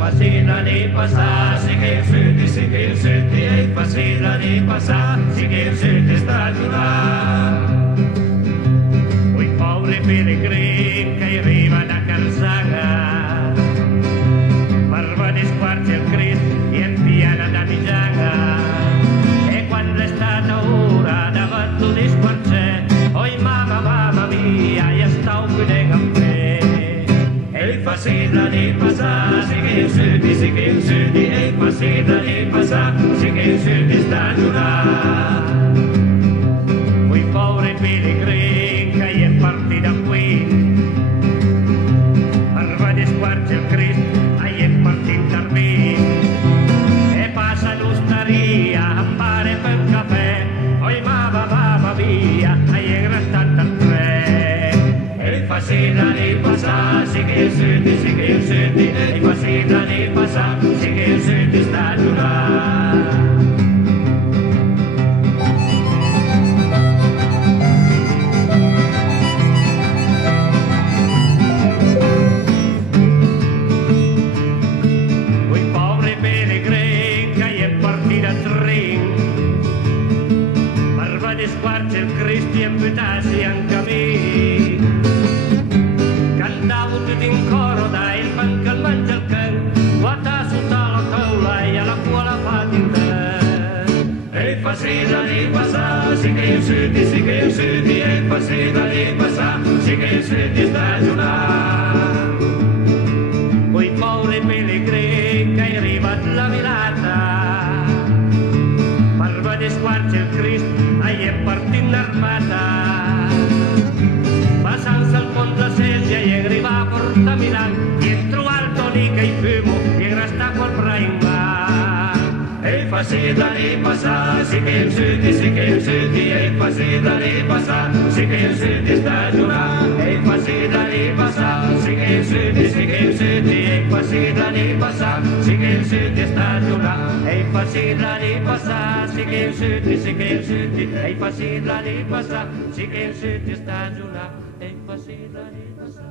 facile di passare, sì che il senti, è facile di passare, sì che il senti stagionale. Quei poveri pellegrini che arrivano da Carzana, parva di squarci il Cristo in piana da Migiana, e quando è stata ora davanti di squarce, oi mamma mia, io sto chiudendo a me. E facile di passare, sì che il senti, e facile di passare, sì che il senti stagionale. Quei poveri pellegrini che è partito da qui, parva di squarci il Cristo, è partito da me, e passa l'osteria a fare per un caffè, oi mamma mia, è restata a tre. E facile di passare, sì che il senti, e facile di passare, sì che il senti stagionale. Squarci il Cristo e buttasi anche a me. Cantavo tutti in coro, dai, il pan che mangia il can, guarda su la taula e alla cuola fatica. E facile di passare, sì che il senti, e facile di passare, sì che il senti stagionale. Quei poveri pellegrini che arrivano la virata, parva di squarci il Cristo, è partito in armata, passanza al ponte a Sesia e arriva a Porta Milano, dietro alto lì che il fumo e resta quel praima. E facile di passare, sì che il senti, e facile di passare, sì che il senti stagionale. E facile di passare, sì che il senti, e facile di passare, sì che il senti stagionale. E facile di passare, sì che il senti, e facile di passare, sì che il senti stagionale. E facile di passare.